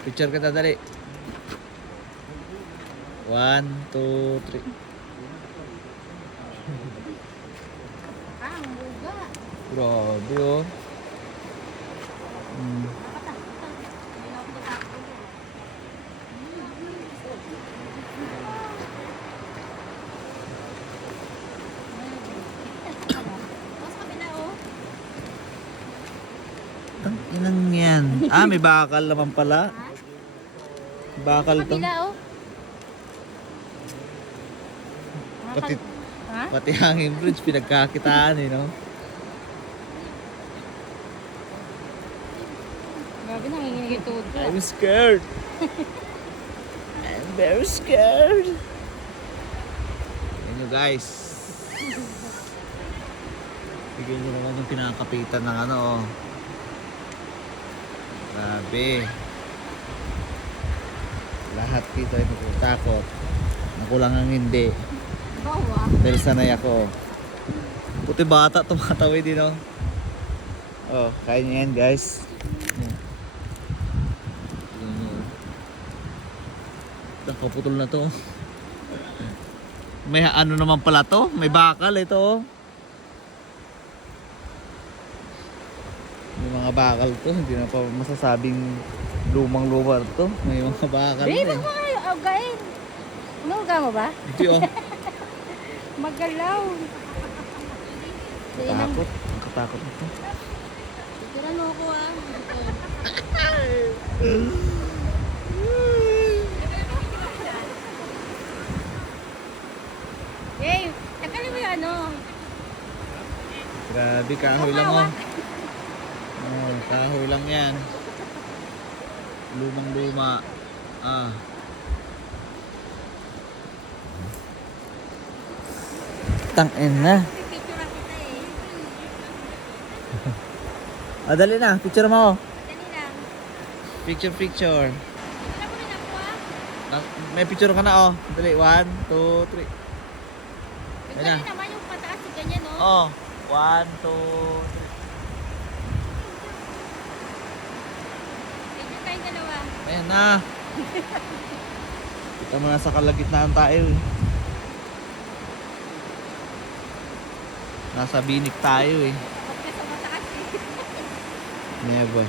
Picture kita dali. 1, 2, 3. Ang buga. Grabe oh. Mas kabila oh. Ang inang yan. May bakal naman pala. Bakal to. Kabila oh. Pati, Ha? pati hanging bridge pinagkakitaan no? Grabe nanginginig yung tuhod ko. I'm scared. I'm very scared. Yan nyo guys. Bigyan nyo naman yung pinakapitan ng ano oh. Grabe. Lahat dito ay nagtatakot. Ako lang ang hindi. Bawa. Dahil sanay ako. Puti bata tumatawid din oh. Oh, kain nyo yan guys. Nakaputol na to. May ano naman pala to? May bakal ito oh. May mga bakal to. Hindi na pa masasabing lumang lugar to. May mga bakal Babe, eh. wag mo kayo again. Inuuga mo ba? Hindi oh. Magalaw. Takot. Nakatakot ito. Tira mo ako ah. Hey, tagalin mo yung ano. Grabe, kahoy lang oh. Oh, kahoy lang yan. Lumang luma. Tangin na. Pipicturean kita eh. Dali na, picture mo. Dali lang. Picture. Tira mo rin ako ah. May picture ka na oh. Dali, 1, 2, 3. Ayan na. Dali naman yung pataas si ganyan no. Oh, 1, 2, 3. Picture tayong dalawa. Ayan na. Kita mo na sa kalagitnaan tayo eh. Nasa binik tayo eh. Huwag ka sa mataas eh. Never.